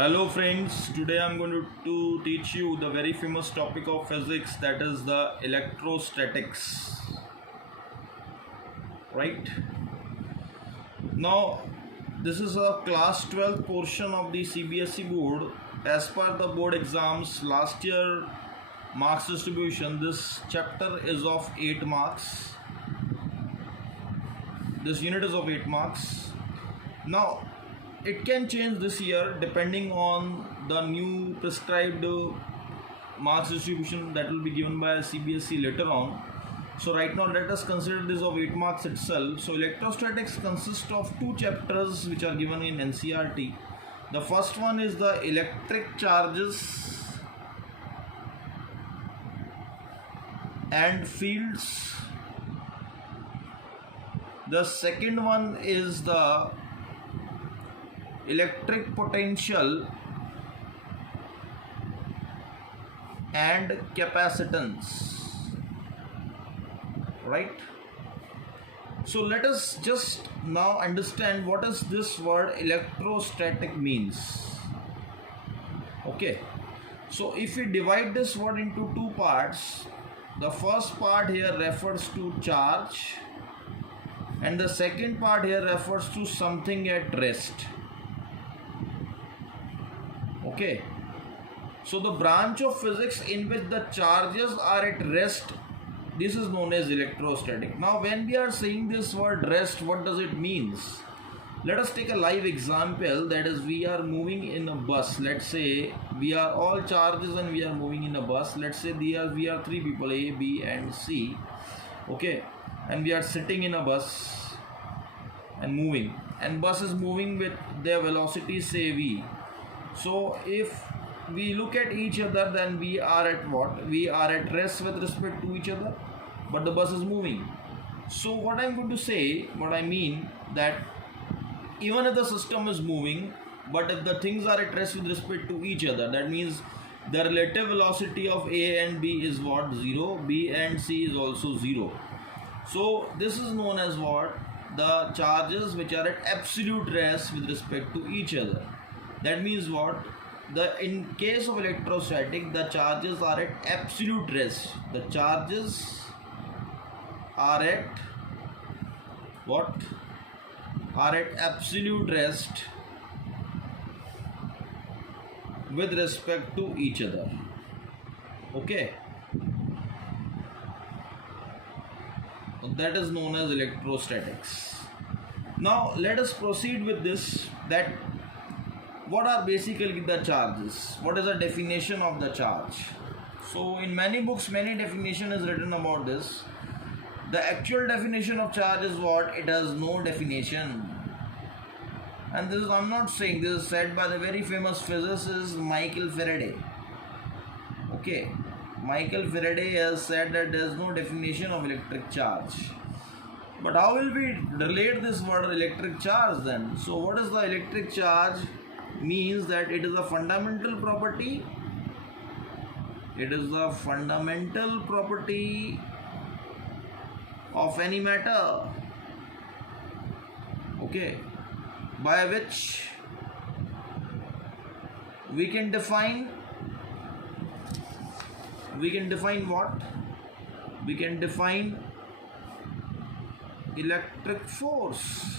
Hello friends, today I am going to teach you the very famous topic of physics, that is the electrostatics. Right? Now this is a class 12 portion of the CBSE board. As per the board exams last year marks distribution, this chapter is of 8 marks. This unit is of 8 marks. Now it can change this year depending on the new prescribed marks distribution that will be given by CBSE later on. So right now let us consider this of 8 marks itself. So electrostatics consists of 2 chapters which are given in NCERT. The first one is the electric charges and fields. The second one is the electric potential and capacitance. Right? So let us just now understand what is this word electrostatic means. Okay, so if we divide this word into 2 parts, the first part here refers to charge and the second part here refers to something at rest. Okay, so the branch of physics in which the charges are at rest, this is known as electrostatic. Now when we are saying this word rest, what does it mean? Let us take a live example, that is we are moving in a bus. Let's say we are all charges and we are moving in a bus. Let's say we are 3 people, A, B and C. Okay, and we are sitting in a bus and moving, and bus is moving with their velocity say V. So if we look at each other, then we are at what? We are at rest with respect to each other, but the bus is moving. So what I'm going to say, what I mean, that even if the system is moving, but if the things are at rest with respect to each other, that means the relative velocity of A and B is what? 0. B and C is also 0. So this is known as what? The charges which are at absolute rest with respect to each other. That means what? In case of electrostatic, the charges are at absolute rest. The charges are at what? Are at absolute rest with respect to each other. Okay. That is known as electrostatics. Now let us proceed with this, that what are basically the charges? What is the definition of the charge? So in many books, many definition is written about this. The actual definition of charge is what? It has no definition. And this is, I'm not saying, this is said by the very famous physicist Michael Faraday. Okay, Michael Faraday has said that there is no definition of electric charge. But how will we relate this word electric charge then? So what is the electric charge? Means that it is a fundamental property. It is the fundamental property of any matter, okay, by which we can define what? We can define electric force.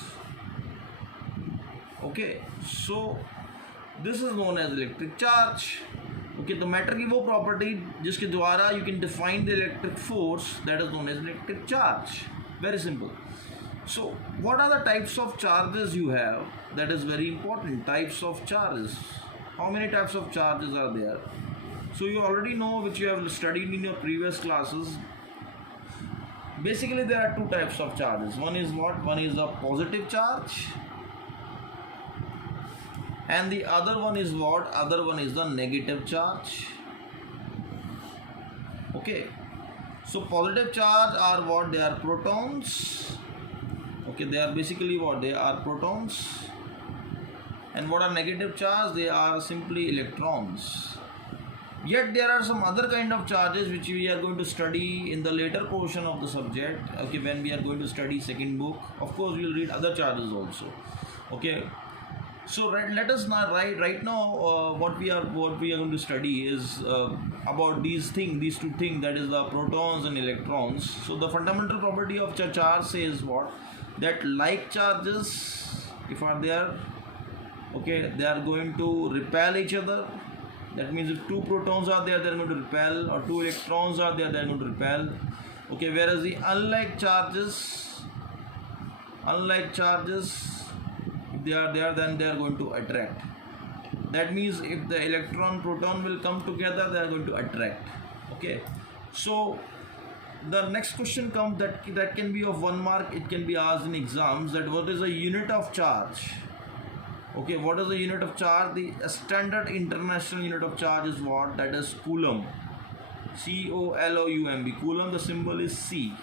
Okay, so this is known as electric charge. Okay, the matter की वो property जिसके द्वारा you can define the electric force, that is known as electric charge. Very simple. So what are the types of charges you have? That is very important. Types of charges. How many types of charges are there? So you already know, which you have studied in your previous classes. Basically there are 2 types of charges. One is what? One is a positive charge, and the other one is what? Other one is the negative charge. Okay, so positive charge are what? They are protons. Okay, they are basically what? They are protons. And what are negative charge? They are simply electrons. Yet there are some other kind of charges which we are going to study in the later portion of the subject. Okay, when we are going to study second book, of course we will read other charges also. Okay, So let us now right now what we are going to study is about these two things, that is the protons and electrons. So the fundamental property of charge says what, that like charges, if are there, okay, they are going to repel each other. That means if two protons are there, they are going to repel, or two electrons are there, they are going to repel. Okay, whereas the unlike charges, if they are there, then they are going to attract. That means if the electron proton will come together, they are going to attract. Okay, so the next question comes that can be of 1 mark. It can be asked in exams, that what is the unit of charge. Okay, what is the unit of charge? The standard international unit of charge is what? That is coulomb. C-O-L-O-U-M-B. Coulomb, the symbol is C.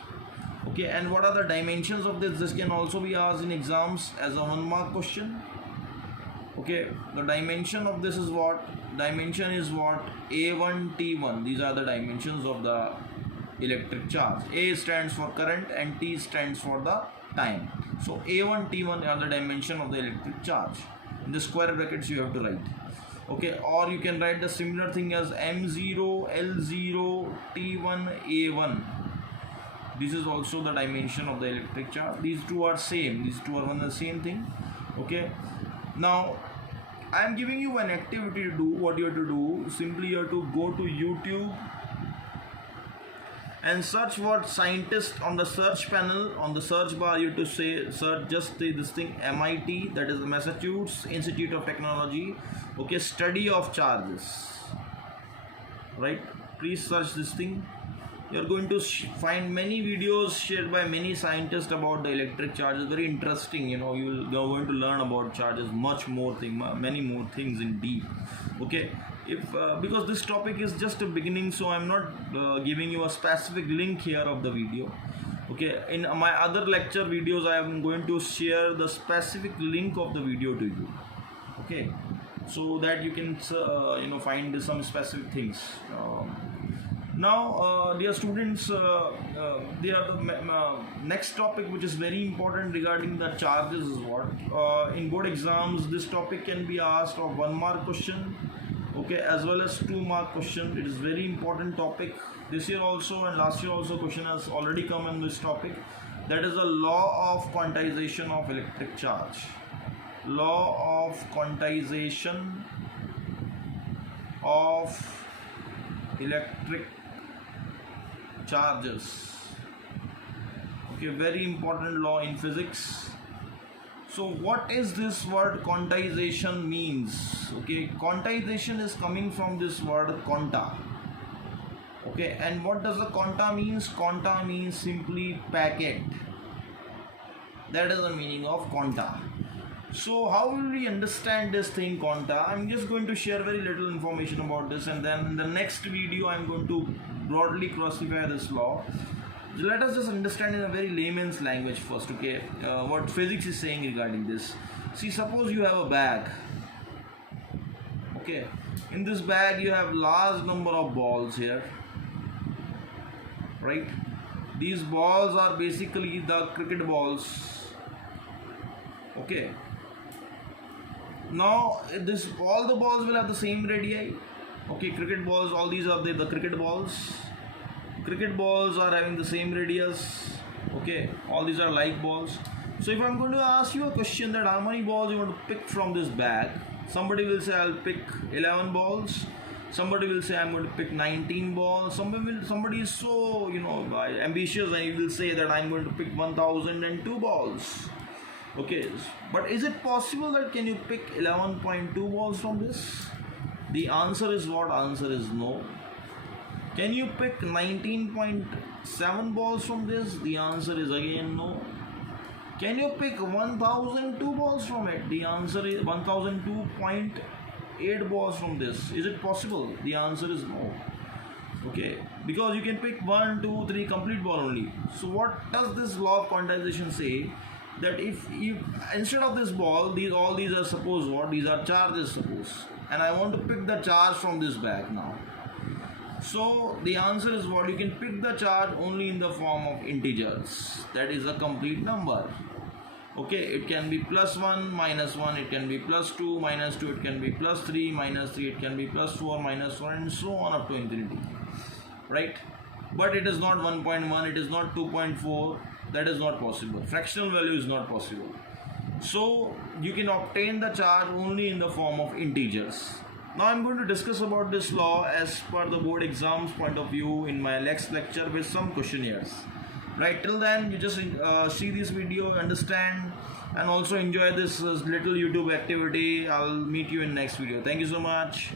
Okay, and what are the dimensions of this? This can also be asked in exams as a 1 mark question. Okay, the dimension of this is what? Dimension is what? A1, T1. These are the dimensions of the electric charge. A stands for current and T stands for the time. So A1, T1 are the dimension of the electric charge. In the square brackets you have to write. Okay, or you can write the similar thing as M0, L0, T1, A1. This is also the dimension of the electric charge. These two are same. These two are one and the same thing. Okay. Now, I am giving you an activity to do. What you have to do? Simply you have to go to YouTube and search what scientist on the search panel. On the search bar, you have to search this thing, MIT, that is the Massachusetts Institute of Technology. Okay, study of charges. Right? Please search this thing. You are going to find many videos shared by many scientists about the electric charges. Very interesting. You are going to learn about charges, many more things in deep. Okay. Because this topic is just a beginning, so I'm not giving you a specific link here of the video. Okay, in my other lecture videos I am going to share the specific link of the video to you. Okay, so that you can find some specific things. Now, dear students, the next topic which is very important regarding the charges is what? In board exams, this topic can be asked of 1 mark question, okay, as well as 2 mark question. It is very important topic. This year also and last year also question has already come on this topic. That is the law of quantization of electric charge. Law of quantization of electric charges. Okay, very important law in physics. So what is this word quantization means? Okay, quantization is coming from this word quanta. Okay, and what does the quanta means? Quanta means simply packet. That is the meaning of quanta. So how will we understand this thing quanta? I'm just going to share very little information about this, and then in the next video I'm going to broadly classify this law. Let us just understand in a very layman's language first, okay, what physics is saying regarding this. See, suppose you have a bag. Okay, in this bag you have large number of balls here, right? These balls are basically the cricket balls. Okay, now all the balls will have the same radii. Okay, cricket balls, all these are the cricket balls. Cricket balls are having the same radius. Okay, all these are like balls. So if I'm going to ask you a question that how many balls you want to pick from this bag, somebody will say I'll pick 11 balls. Somebody will say I'm going to pick 19 balls. Somebody is so ambitious and he will say that I'm going to pick 1002 balls. Okay, but is it possible that can you pick 11.2 balls from this? The answer is what? Answer is no. Can you pick 19.7 balls from this? The answer is again no. Can you pick 1002 balls from it? The answer is 1002.8 balls from this. Is it possible? The answer is no. Okay, because you can pick 1, 2, 3 complete ball only. So what does this law of quantization say? That if instead of this ball, all these are suppose what? These are charges suppose. And I want to pick the charge from this bag now. So the answer is what? You can pick the charge only in the form of integers. That is a complete number. Okay, it can be plus 1 minus 1, it can be plus 2 minus 2, it can be plus 3 minus 3, it can be plus 4 minus 4, and so on up to infinity, right? But it is not 1.1, it is not 2.4, that is not possible. Fractional value is not possible. So you can obtain the charge only in the form of integers. Now I'm going to discuss about this law as per the board exams point of view in my next lecture with some questionnaires. Right, till then you just see this video, understand, and also enjoy this little YouTube activity. I'll meet you in next video. Thank you so much.